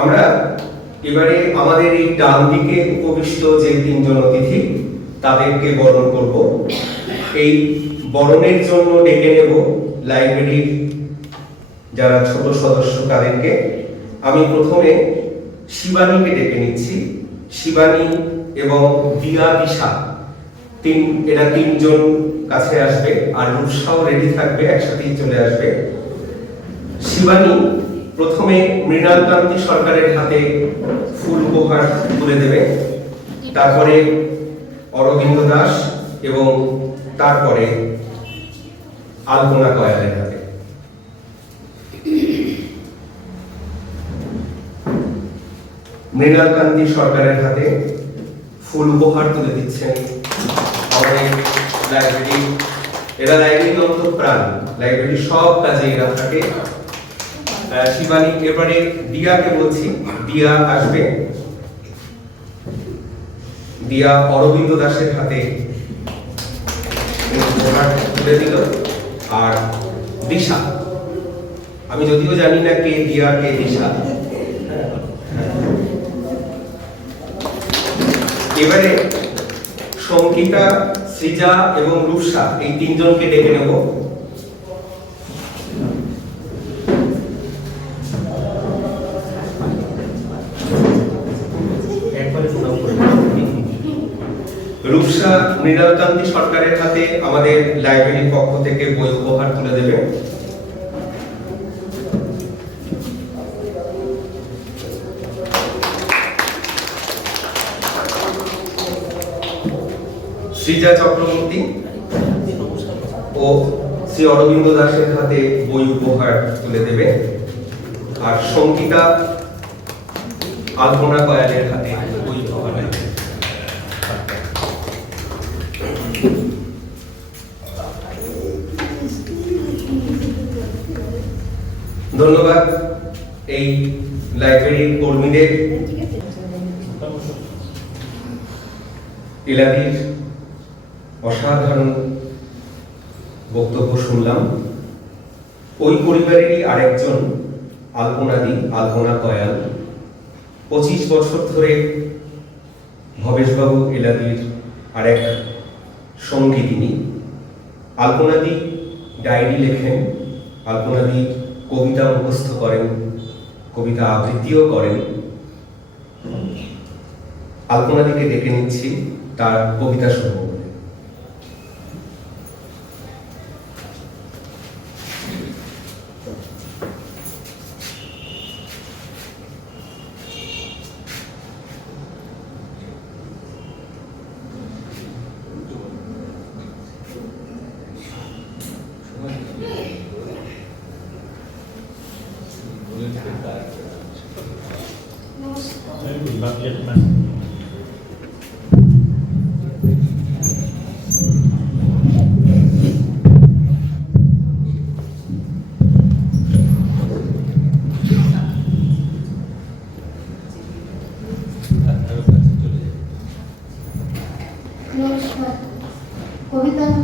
আমরা এবারে আমাদের এই ডান দিকে উপবিষ্ট যে তিনজন অতিথি, তাদেরকে বরণ করব। এই বরণের জন্য ডেকে নেব লাইব্রেরির যারা ছোট সদস্য তাদেরকে। আমি প্রথমে শিবানীকে ডেকে নিচ্ছি। শিবানী এবং দিয়া দিশা, তিন, এরা তিনজন কাছে আসবে আর রূপসাও রেডি থাকবে, একসাথেই চলে আসবে। শিবানী প্রথমে মৃণালকান্তি সরকারের হাতে ফুল উপহার তুলে দেবে। তারপরে অরবিন্দ দাস এবং তারপরে আলপনা কয়ালের হাতে। মৃণালকান্তি সরকারের হাতে ফুল উপহার তুলে দিচ্ছেন লাইব্রেরি এরা লাইব্রেরি অন্তঃপ্রাণ। লাইব্রেরির সব কাজে এরা থাকে। শিবানী, এবারে দিয়াকে বলছি, দিয়া আসবে। দিয়া অরবিন্দ দাসের হাতে তুলে দিল, আর দিশা। আমি যদিও জানি না কে দিয়া, কে দিশা। এবারে সঙ্গীতা সৃজা এবং রূপসা এই তিনজনকে ডেকে নেব রূপসা মৃণালকান্তি সরকারের হাতে আমাদের লাইব্রেরির পক্ষ থেকে বই উপহার তুলে দেবে। সৃজা চক্রবর্তী ও শ্রী অরবিন্দ দাসের হাতে বই উপহার তুলে দেবে। আর সঙ্গীতা আলপনা কয়ালের হাতে বই উপহার দেবে। ধন্যবাদ এই লাইব্রেরির কর্মীদের। ইলাদির অসাধারণ বক্তব্য শুনলাম। ওই পরিবারেরই আরেকজন আলপনাদি আলপনা কয়াল পঁচিশ বছর ধরে ভবেশবাবু এলাদির আরেক সঙ্গী তিনি আলপনাদি ডায়েরি লেখেন। আলপনাদি কবিতা মুখস্থ করেন কবিতা আবৃত্তিও করেন। আলপনাদিকে ডেকে নিচ্ছি তার কবিতা শুনব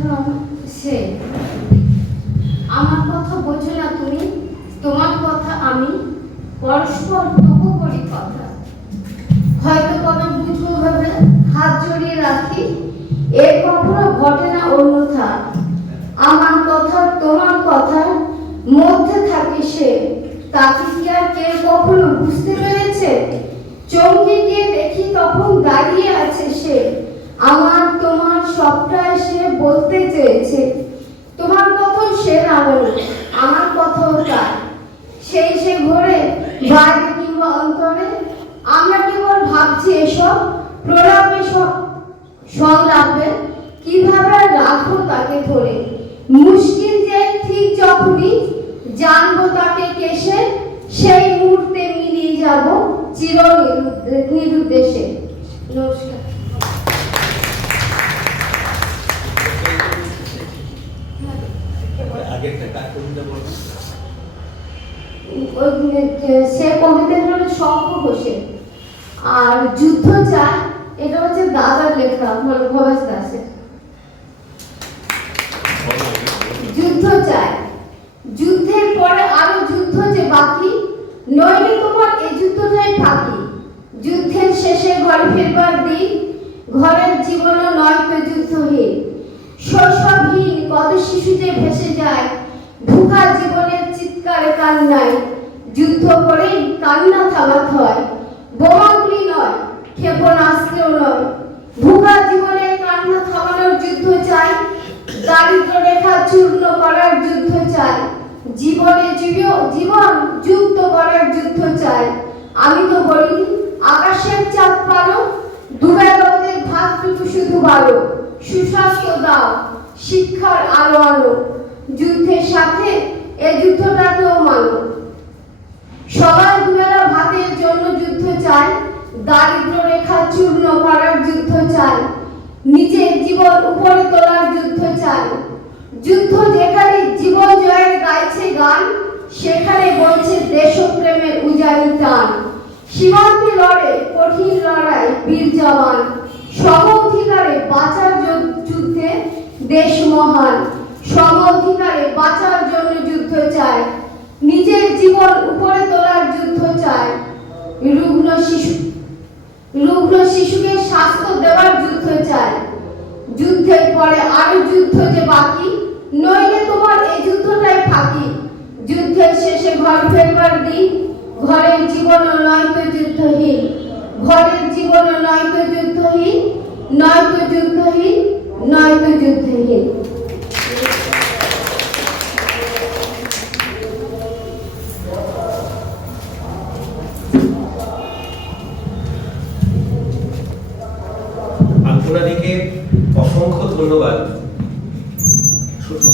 নাম সে আমার কথা বোঝো না তুমি তোমার কথা আমি পরস্পর তবু করি কথা। হাত জড়িয়ে রাখি। এর কখনো ঘটে না, অন্যথা আমার কথা, তোমার কথার মধ্যে থাকে সে। তাকে কি আর কেউ কখনো বুঝতে পেরেছে? চমকে গিয়ে দেখি তখন দাঁড়িয়ে আছে সে। আমার, তোমার সবটাই সে বলতে চেয়েছে। তোমার কথাও সে না বলে, আমার কথাও তাই। সেই সে ঘরে বাইরে কিংবা অন্তরে আমরা কেবল ভাবছি এসব প্রলাপে সব সংলাপে কীভাবে রাখো তাকে ধরে? মুশকিল যে ঠিক যখনই জানব তাকে কেসে সেই মুহূর্তে মিলিয়ে যাব চির নিরুদ্দে- নিরুদ্দেশে নমস্কার সে কবিতা শঙ্খ হোসেন আর যুদ্ধ চায় এটা হচ্ছে দাদার লেখা ভবেশ দাসের। যুদ্ধ চায় যুদ্ধের পরে আরও যুদ্ধ যে বাকি, নইলে তোমার এই যুদ্ধটাই ফাঁকি। যুদ্ধের শেষে ঘর ফিরবার দিন, ঘরের জীবনও নয় তো যুদ্ধহীন। শৈশবহীন কত শিশু যে ভেসে যায়, ভুখা জীবনের চিৎকারে কান্নায়। যুদ্ধ করেই কান্না থামাতে হয় বোমাগুলি নয় ক্ষেপণাস্ত্রেও নয় ভুখা জীবনের কান্না থামানোর যুদ্ধ চাই দারিদ্র রেখা চূর্ণ করার যুদ্ধ চাই জীবনে যুক্ত করার যুদ্ধ চাই। আমি তো বলি আকাশের চাঁদ পারো দুবেলা ওদের ভাতটুকু শুধু বারো সুস্বাস্থ্য দাও, শিক্ষার আলো আলো যুদ্ধের সাথে এ যুদ্ধটাকেও মানো। সবাই দুবেলা ভাতের জন্য যুদ্ধ চায়, দারিদ্র রেখা চূর্ণ করার যুদ্ধ চায়। নিজের জীবন উপরে তোলার যুদ্ধ চায়। যুদ্ধ যেখানে জীবন জয়ের গাইছে গান সেখানে বলছে, দেশপ্রেমের উজানি টান। সীমান্তে লড়ে কঠিন লড়াই বীর জওয়ান। সম অধিকারে বাঁচার যুদ্ধে দেশ মহান। সম অধিকারে বাঁচার জন্য যুদ্ধ চায়। নিজের জীবন উপরে তোলার যুদ্ধ চায়। রুগ্ন শিশু, রুগ্ন শিশুকে স্বাস্থ্য দেওয়ার যুদ্ধ চায়। যুদ্ধের পরে আরও যুদ্ধ যে বাকি নইলে তোমার এই যুদ্ধটাই ফাঁকি যুদ্ধের দিন ঘরের জীবন নয় তো যুদ্ধহীন। ঘরের জীবন নয় তো যুদ্ধহীন নয় তো যুদ্ধহীন নয় তো যুদ্ধহীন। আলপনাদিকে অসংখ্য ধন্যবাদ। শুধু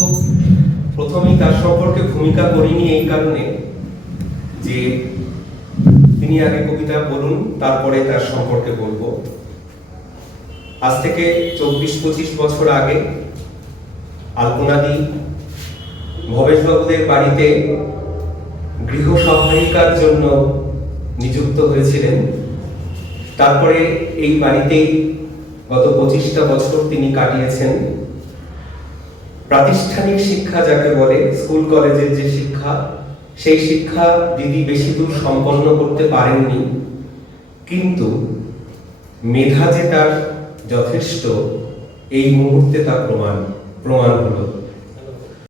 প্রথমেই তার সম্পর্কে ভূমিকা করিনি এই কারণে। যে তিনি আগে কবিতা বলুন, তারপরে তার সম্পর্কে বলব। আজ থেকে চব্বিশ পঁচিশ বছর আগে আলপনাদি ভবেশবাবুদের বাড়িতে গৃহ সহায়িকার জন্য নিযুক্ত হয়েছিলেন। তারপরে এই বাড়িতেই গত পঁচিশটা বছর তিনি কাটিয়েছেন। প্রাতিষ্ঠানিক শিক্ষা যাকে বলে, স্কুল কলেজের যে শিক্ষা সেই শিক্ষা দিদি বেশি দূর সম্পন্ন করতে পারেননি। কিন্তু মেধা যে তার যথেষ্ট, এই মুহূর্তে তা প্রমাণ প্রমাণ হলো।